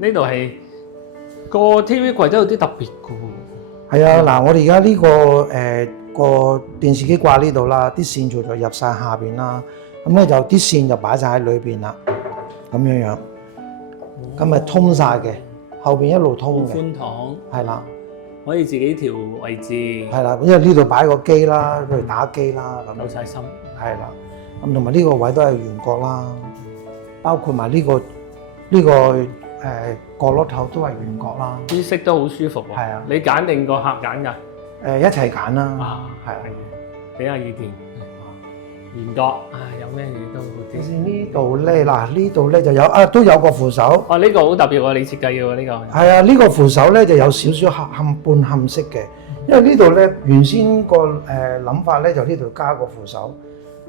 呢度係個 TV 櫃都有啲特別嘅喎。係啊，嗱，我哋而家呢個個電視機掛呢度啦，啲線就入晒下邊啦，咁咧就啲線就擺晒喺裏邊啦，咁樣樣，咁咪通晒嘅，後邊一路好通嘅，寬敞，係啦，可以自己調位置，係啦，因為呢度擺個機啦，譬如打機啦，咁有晒心。係啦，咁同埋呢個位都係圓角啦，包括埋呢個角落頭都係圓角啦，啲色都好舒服喎。係啊你揀定個客揀㗎？一齊揀啦，啊，係啊。俾下意見。圓角啊，有咩嘢都好其實啲。呢度咧，嗱呢度咧就有都有個扶手，哦，呢個好特別喎，你設計嘅喎呢個。係啊，呢個扶手咧就有少少半嵌式嘅，因為呢度咧原先個諗法咧就呢度加個扶手，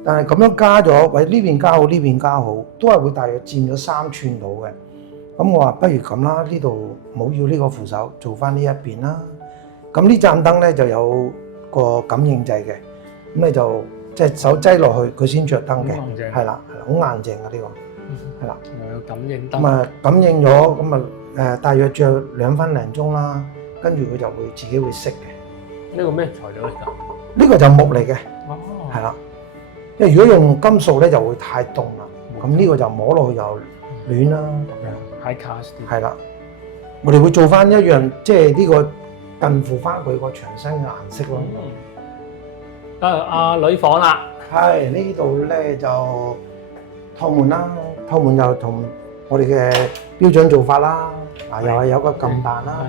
但係咁樣加咗，喂呢邊加好呢邊加好，都係會大約佔咗3寸到嘅。咁我話不如咁啦，呢度唔好要呢個扶手，做翻呢一邊啦。咁呢盞燈咧就有個感應掣嘅，咁你就即係手擠落去佢先着燈嘅，好硬淨係啦，好硬淨嘅呢個，係啦。又有感應燈。咁啊感應咗，咁啊大約着2分零鐘啦，跟住佢就會自己會熄嘅。呢個咩材料嚟㗎？呢個就木嚟嘅，哦，係啦。因為如果用金屬咧就會太凍啦，咁呢個就摸落去又暖啦，咁樣。 high class 啲。係啦，我哋會做翻一樣，即係呢個近乎翻佢個牆身嘅顏色咯。阿女房啦，係呢度咧就托門啦，托門又同我哋嘅標準做法啦。嗱，又係有個撳彈啦，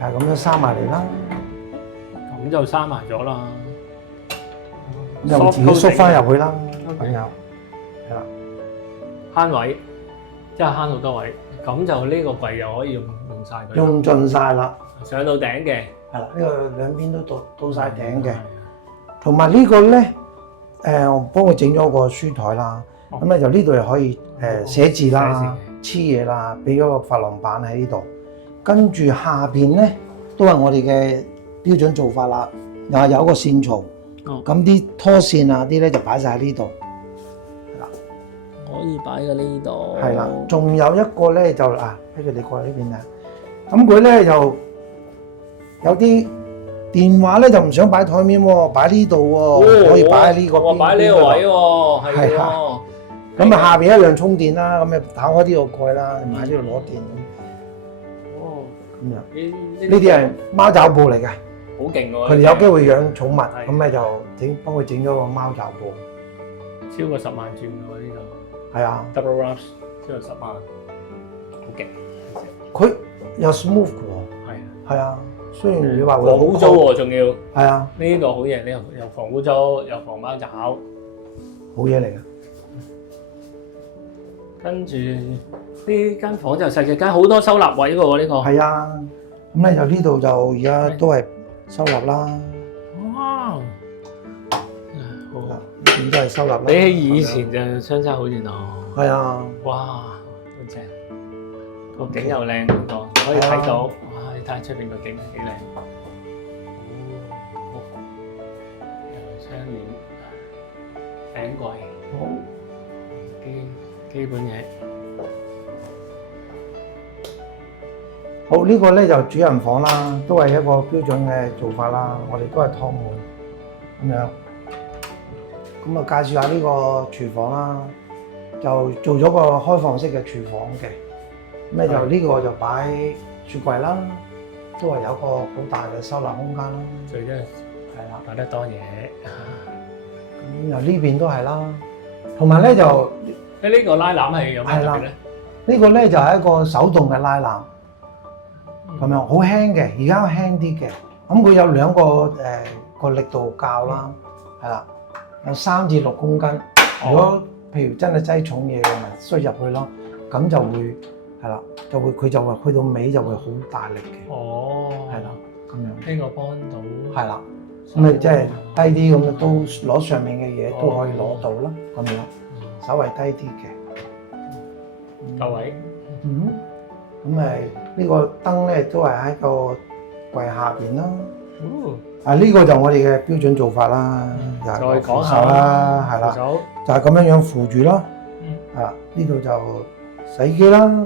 係咁樣閂埋嚟啦，咁就閂埋咗啦。又自己縮翻入去啦，咁樣係啦。慳位，即係慳好多位。咁就呢個櫃又可以用晒佢。用盡晒啦，上到頂嘅，係啦，呢個兩邊都到晒頂嘅。同埋呢個咧，我幫佢整咗個書台啦，咁咧就呢度又可以寫字啦、黐嘢啦，俾咗個珐琅板喺呢度。跟住下邊咧都係我哋嘅標準做法啦，又係有一個線槽，咁啲拖線啊啲咧就擺晒喺呢度，係啦，可以擺喺呢度。係啦，仲有一個咧就不如你過嚟呢邊啊，咁佢咧就有啲。電話咧就唔想擺台面喎，擺呢度喎，可以擺喺呢個邊。我擺呢個位喎，係係喎。咁啊，下邊一樣充電啦，咁啊打開呢個蓋啦，喺呢度攞電。哦，咁樣呢呢啲係貓爪布嚟嘅，好勁喎！佢哋有機會養寵物，咁咧就幫佢整咗個貓爪布。超過10萬轉喎呢度。係啊 ，double wraps 超過10萬，好勁。佢又 smooth 嘅喎。係啊。雖然你話會防污糟喎，仲要係啊，呢個好嘢，呢個又防污糟，又防貓爪，好嘢嚟嘅。跟住呢間房就細隻間，好多收納位嘅喎呢個。係啊，咁咧就呢度就而家都係收納啦。哇！好，呢邊都係收納啦。比起以前就相差好遠咯。係啊。哇，好正，個景又靚呢個，可以睇到。睇下出邊個景幾靚，又窗簾、頂櫃，好基本嘢。好，呢個咧就主人房啦，都係一個標準嘅做法啦。我哋都係托門咁樣。咁啊，介紹下呢個廚房啦，就做咗個開放式嘅廚房嘅。咁咧就呢個就擺雪櫃啦。都係有個好大嘅收納空間啦，最緊係啦，擺得多嘢。咁又呢邊都係啦，同埋咧就呢個拉籃係有咩特別咧？呢個咧就係一個手動嘅拉籃，咁樣好輕嘅，而家輕啲嘅。咁佢有2個力度較啦，係啦，有3至6公斤。如果譬如真係擠重嘢嘅，咪衰入去咯，咁就會。係啦，佢就話去到尾就會好大力嘅。哦，係啦，咁樣。呢個幫到。係啦，咁你即係低啲咁都攞上面嘅嘢都可以攞到啦，咁樣。稍微低啲嘅。夠位。咁咪呢個燈咧都係喺個櫃下邊啦。呢個就我哋嘅標準做法啦。再講下啦，係啦，就係咁樣扶住啦。呢度就洗衣機啦。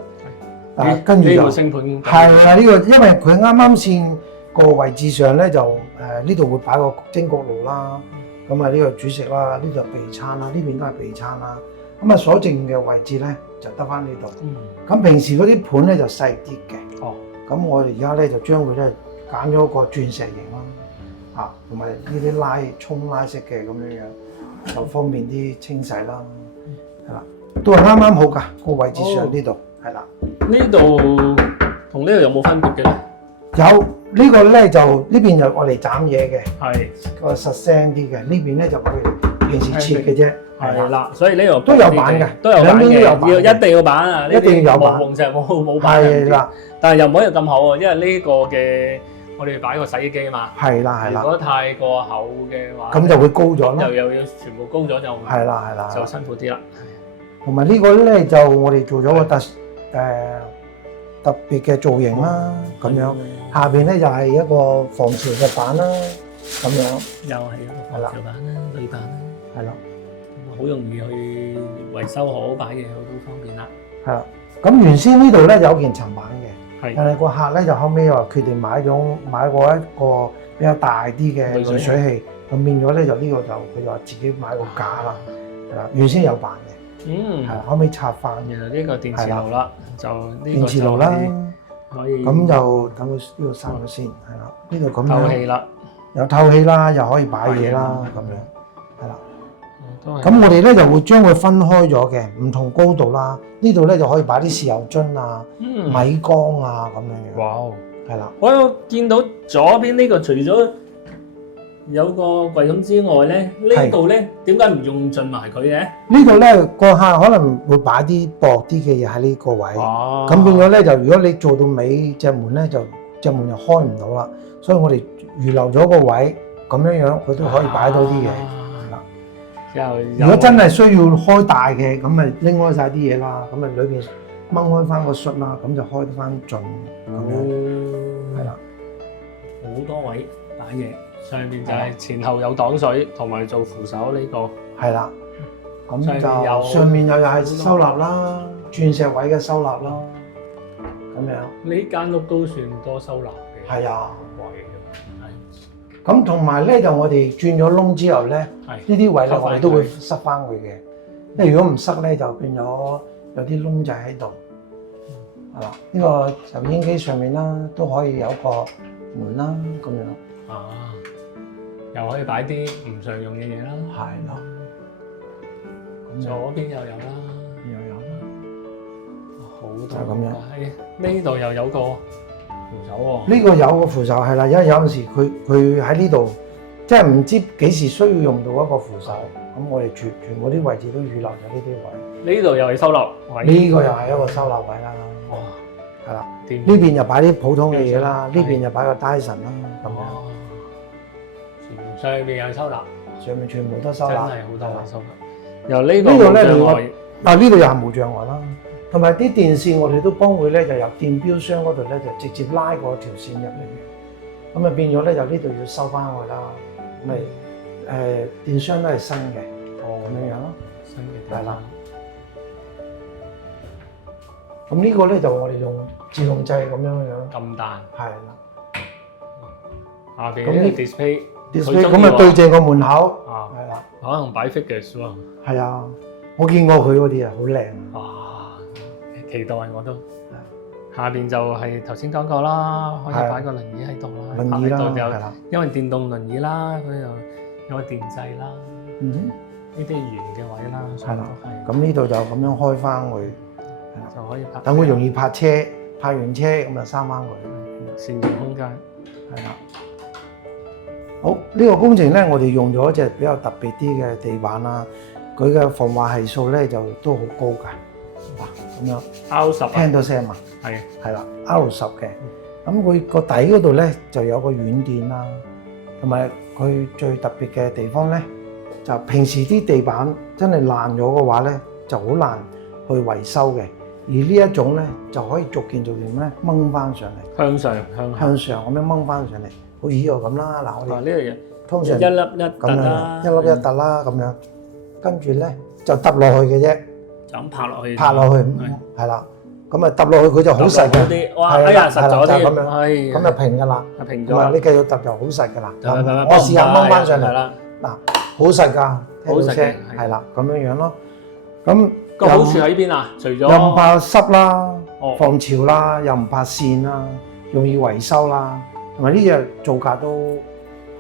跟住就呢個星盤係啦，呢個因為佢啱啱先個位置上咧就呢度會擺個蒸焗爐啦，咁啊呢個主食啦，呢度備餐啦，呢邊都係備餐啦。咁啊所剩嘅位置咧就得翻呢度。咁平時嗰啲盤咧就細啲嘅。哦。咁我哋而家咧就將佢咧揀咗個鑽石型啦，同埋呢啲沖拉式嘅咁樣樣，就方便啲清洗啦。係啦，都係啱啱好㗎，個位置上呢度係啦。呢度同呢度有冇分別嘅咧？有呢個咧就呢邊就我哋斬嘢嘅，係個實聲啲嘅。呢邊咧就我哋平時切嘅啫。係啦，所以呢度都有板嘅，都有板嘅，一定要板啊！一定要有板，紅石冇板係啦，但係又唔可以咁厚啊，因為呢個嘅我哋擺個洗衣機啊嘛。係啦。如果太過厚嘅話，咁就會高咗咯。又要全部高咗就係啦，就辛苦啲啦。同埋呢個咧就我哋做咗個特別嘅造型啦，咁樣下邊咧就係一個防潮嘅板啦，咁樣又係一個防潮板啦、鋁板啦，係啦，好容易去維修好、擺嘢好都方便啦。係啦，咁原先呢度咧有件層板嘅，係，但係個客咧就後尾話決定買過一個比較大啲嘅濾水器，咁變咗咧就呢個就佢就話自己買個架啦，係啦，原先有板嘅，係後尾拆翻。然後呢個電磁爐啦，就呢個電磁爐啦，可以咁就等佢呢度閂咗先，係啦，呢度咁樣透氣啦，有透氣啦，又可以擺嘢啦，咁樣係啦。咁咁我哋咧就會將佢分開咗嘅，唔同高度啦。呢度咧就可以擺啲豉油樽啊、米缸啊咁樣樣。哇！係啦，我有見到左邊呢個除咗有個櫃桶之外咧，呢度咧點解唔用盡埋佢嘅？呢度咧個客可能會擺啲薄啲嘅嘢喺呢個位。哦。咁變咗咧就如果你做到尾隻門咧就隻門就開唔到啦，所以我哋預留咗個位，咁樣樣佢都可以擺到啲嘢。如果真係需要開大嘅，咁咪拎開晒啲嘢啦，咁咪裏邊掹開翻個恤啦，咁就開得翻盡咁樣，係啦，好多位擺嘢，上邊就係前後有擋水，同埋做扶手呢個，係啦，咁就上面又係收納啦，鑽石位嘅收納啦，咁樣。呢間屋都算多收納嘅，係啊。係。咁同埋咧，就我哋轉咗窿之後咧，呢啲位咧我哋都會塞翻佢嘅。因為如果唔塞咧，就變咗有啲窿仔喺度。係啦，呢個油煙機上面啦，都可以有個門啦，咁樣。啊，又可以擺啲唔常用嘅嘢啦。係咯。左邊又有啦，又有啦，好多。就咁樣。呢度又有個扶手喎。呢個有個扶手係啦，因為有陣時佢喺呢度，即係唔知幾時需要用到一個扶手，咁我哋全部啲位置都預留咗呢啲位。呢度又係收納位。呢個又係一個收納位啦。哇，係啦，呢邊又擺啲普通嘅嘢啦，呢邊又擺個 Dyson 啦，咁樣。上面有收納，上面全部都收納，真係好多位收納。由呢度咧，呢度又係無障礙啦。同埋啲電線我哋都幫佢咧，就由電錶箱嗰度咧就直接拉過條線入嚟嘅。咁啊變咗咧，就呢度要收翻佢啦。咁咪電箱都係新嘅，咁樣樣咯。新嘅，係啦。咁呢個咧就我哋用自動掣咁樣樣。咁大。係啦。下邊呢個 display。咁啊對正個門口。係啦。可能擺 figures 喎。係啊，我見過佢嗰啲啊，好靚。哇！期待我都。下邊就係頭先講過啦，可以擺個輪椅喺度啦。輪椅啦，係啦。因為電動輪椅啦，佢又有個電掣啦。呢啲圓嘅位啦。係啦。咁呢度就咁樣開翻佢，就可以拍。等佢容易泊車，泊完車咁就閂翻佢。善用空間。係啦。好，呢個工程咧，我哋用咗一隻比較特別啲嘅地板啦，佢嘅防滑係數咧就都好高㗎，嗱咁樣 R10聽到聲嘛，係啦 R10嘅，咁佢個底嗰度咧就有個軟墊啦，同埋佢最特別嘅地方咧就平時啲地板真係爛咗嘅話咧就好難去維修嘅，而呢一種咧就可以逐件咧掹翻上嚟，向上咁樣掹翻上嚟。好似呢個咁啦，嗱我哋呢樣嘢通常一粒一突啦，一粒一突啦咁樣，跟住咧就揼落去嘅啫，就咁拍落去，拍落去係啦，咁啊揼落去佢就好實嘅，啲，哇！係啦哎呀，實咗添，係啦就咁樣係咁就平㗎啦。平咁啊，咗，你繼續揼就好實㗎啦。係我試下掹翻上嚟，係啦，嗱，好實㗎，聽到好實嘅聲係係啦，咁樣樣咯。咁個好處喺邊啊？除咗又唔怕濕啦哦，防潮啦，又唔怕跣啦，容易維修啦，同埋呢隻造價都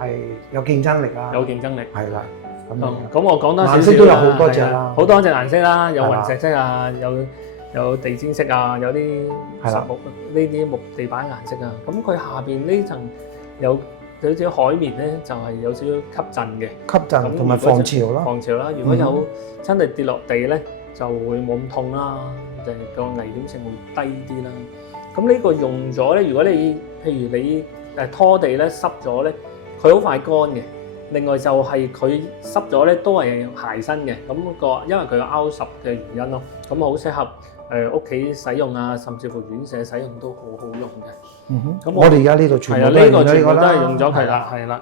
係有競爭力啦。有競爭力，係啦，咁樣咁我講多少少啦，顏色都有好多隻啦係啊好多隻顏色啦，有係啦雲石色啊，有地氈色啊，有啲係啦實木呢啲木地板顏色啊。咁佢下邊呢層有少少海綿咧，就係有少少吸震嘅，吸震同埋防潮啦。防潮啦。如果有真係跌落地咧，就會冇咁痛啦，就係個危險性會低啲啦。咁呢個用咗咧，如果你譬如你拖地咧濕咗咧，佢好快乾嘅。另外就係佢濕咗咧，都係鞋身嘅。咁個因為佢有凹實嘅原因咯，咁好適合屋企使用啊，甚至乎院舍使用都好好用嘅。咁我哋而家呢度全部都係啊，呢個係用咗呢個全部都係啦，用咗佢啦，係啦，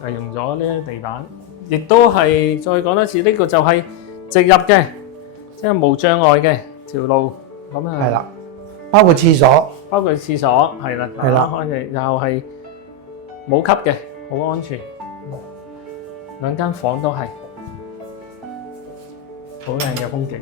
就係用咗呢啲地板，亦都係再講多次，呢個就係直入嘅，即係無障礙嘅條路咁啊。係啦，包括廁所，包括廁所係啦，係啦打開嘅又係冇級嘅，好安全。兩間房都係好靚嘅風景。